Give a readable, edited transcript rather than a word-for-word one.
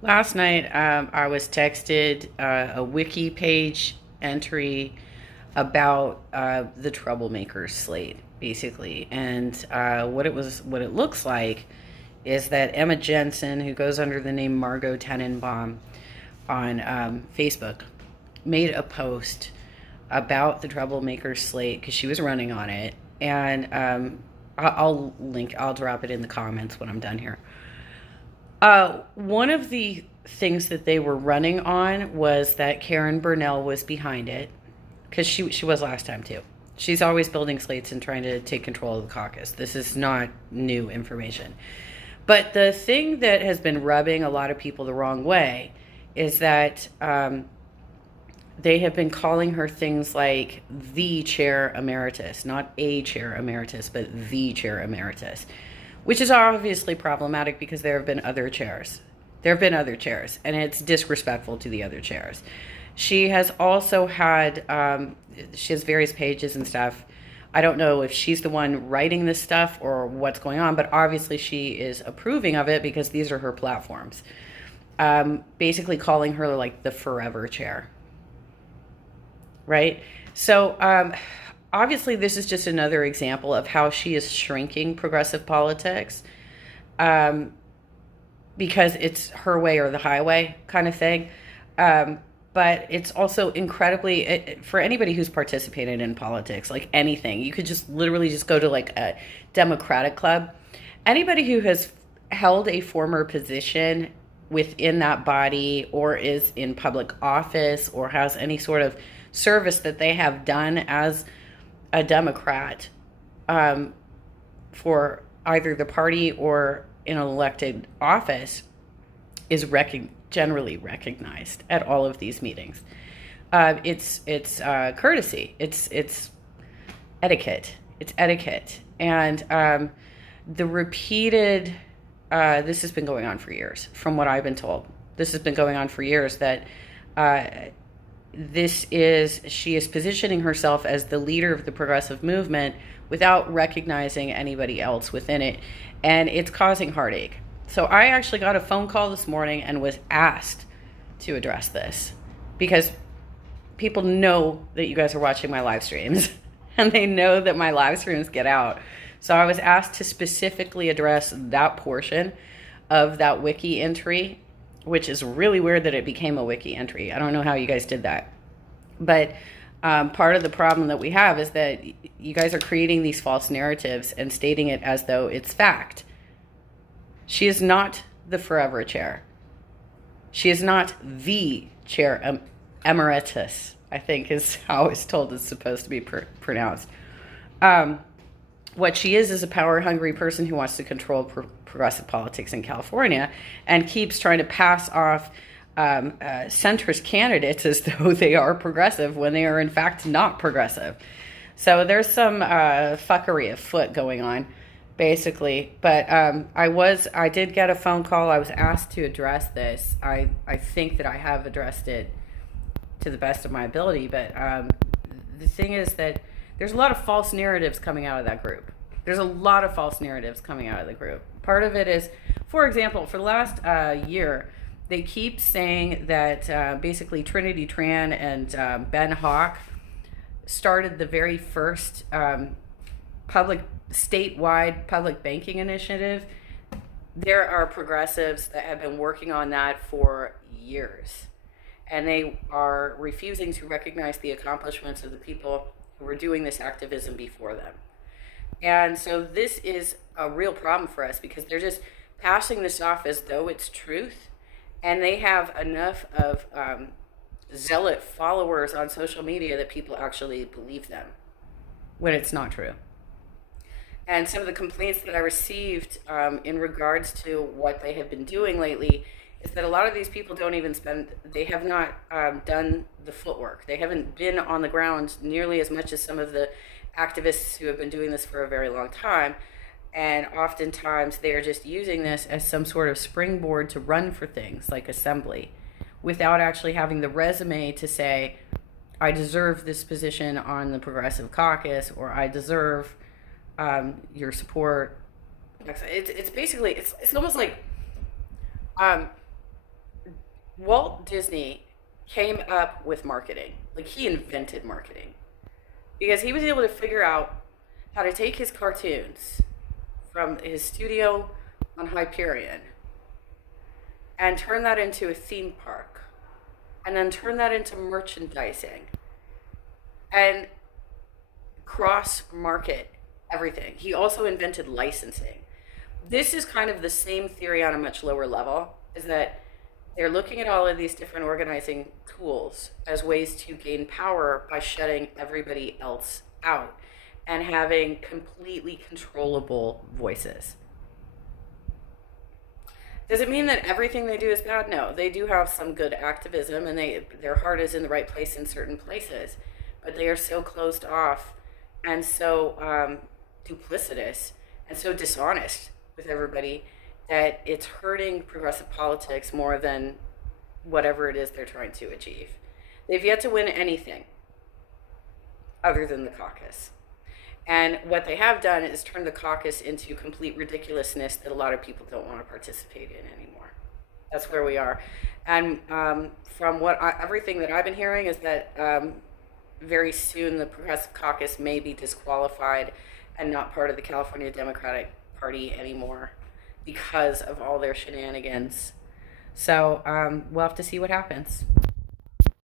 Last night, I was texted a wiki page entry about the troublemakers slate, basically, and what it looks like is that Emma Jensen, who goes under the name Margot Tenenbaum on Facebook, made a post about the troublemakers slate because she was running on it, and I'll drop it in the comments when I'm done here. One of the things that they were running on was that Karen Burnell was behind it, because she was last time too. She's always building slates and trying to take control of the caucus. This is not new information. But the thing that has been rubbing a lot of people the wrong way is that they have been calling her things like the chair emeritus, not a chair emeritus, but the chair emeritus, which is obviously problematic because there have been other chairs. There have been other chairs, and it's disrespectful to the other chairs. She has also had, she has various pages and stuff. I don't know if she's the one writing this stuff or what's going on, but obviously she is approving of it because these are her platforms. Basically calling her like the forever chair, right? So obviously this is just another example of how she is shrinking progressive politics, because it's her way or the highway kind of thing. But it's also incredibly, for anybody who's participated in politics, like anything, you could just literally just go to like a Democratic club. Anybody who has held a former position within that body or is in public office or has any sort of service that they have done as a Democrat, for either the party or in an elected office is generally recognized at all of these meetings. It's courtesy. It's etiquette. It's etiquette, and the repeated. This has been going on for years, from what I've been told. This has been going on for years. That she is positioning herself as the leader of the progressive movement without recognizing anybody else within it, and it's causing heartache. So I actually got a phone call this morning and was asked to address this because people know that you guys are watching my live streams and they know that my live streams get out. So I was asked to specifically address that portion of that wiki entry, which is really weird that it became a wiki entry. I don't know how you guys did that. But part of the problem that we have is that you guys are creating these false narratives and stating it as though it's fact. She is not the forever chair. She is not the chair emeritus, I think is how it's told it's supposed to be pronounced. What she is a power-hungry person who wants to control progressive politics in California and keeps trying to pass off centrist candidates as though they are progressive when they are in fact not progressive. So there's some fuckery afoot going on, basically. But I did get a phone call. I was asked to address this. I think that I have addressed it to the best of my ability. But the thing is that there's a lot of false narratives coming out of that group. There's a lot of false narratives coming out of the group. Part of it is, for example, for the last year, they keep saying that basically Trinity Tran and Ben Hawk started the very first statewide public banking initiative. There are progressives that have been working on that for years, and they are refusing to recognize the accomplishments of the people who were doing this activism before them. And so this is a real problem for us because they're just passing this off as though it's truth, and they have enough of zealot followers on social media that people actually believe them when it's not true. And some of the complaints that I received in regards to what they have been doing lately is that a lot of these people they have not done the footwork. They haven't been on the ground nearly as much as some of the activists who have been doing this for a very long time. And oftentimes they are just using this as some sort of springboard to run for things like assembly without actually having the resume to say, I deserve this position on the Progressive Caucus, or I deserve your support. It's basically, it's almost like Walt Disney came up with marketing. Like, he invented marketing because he was able to figure out how to take his cartoons from his studio on Hyperion and turn that into a theme park and then turn that into merchandising and cross market everything. He also invented licensing. This is kind of the same theory on a much lower level, is that they're looking at all of these different organizing tools as ways to gain power by shutting everybody else out and having completely controllable voices. Does it mean that everything they do is bad? No, they do have some good activism, and their heart is in the right place in certain places, but they are so closed off and so duplicitous and so dishonest with everybody that it's hurting progressive politics more than whatever it is they're trying to achieve. They've yet to win anything other than the caucus. And what they have done is turn the caucus into complete ridiculousness that a lot of people don't want to participate in anymore. That's where we are. And from everything that I've been hearing is that very soon the Progressive Caucus may be disqualified and not part of the California Democratic Party anymore because of all their shenanigans. So we'll have to see what happens.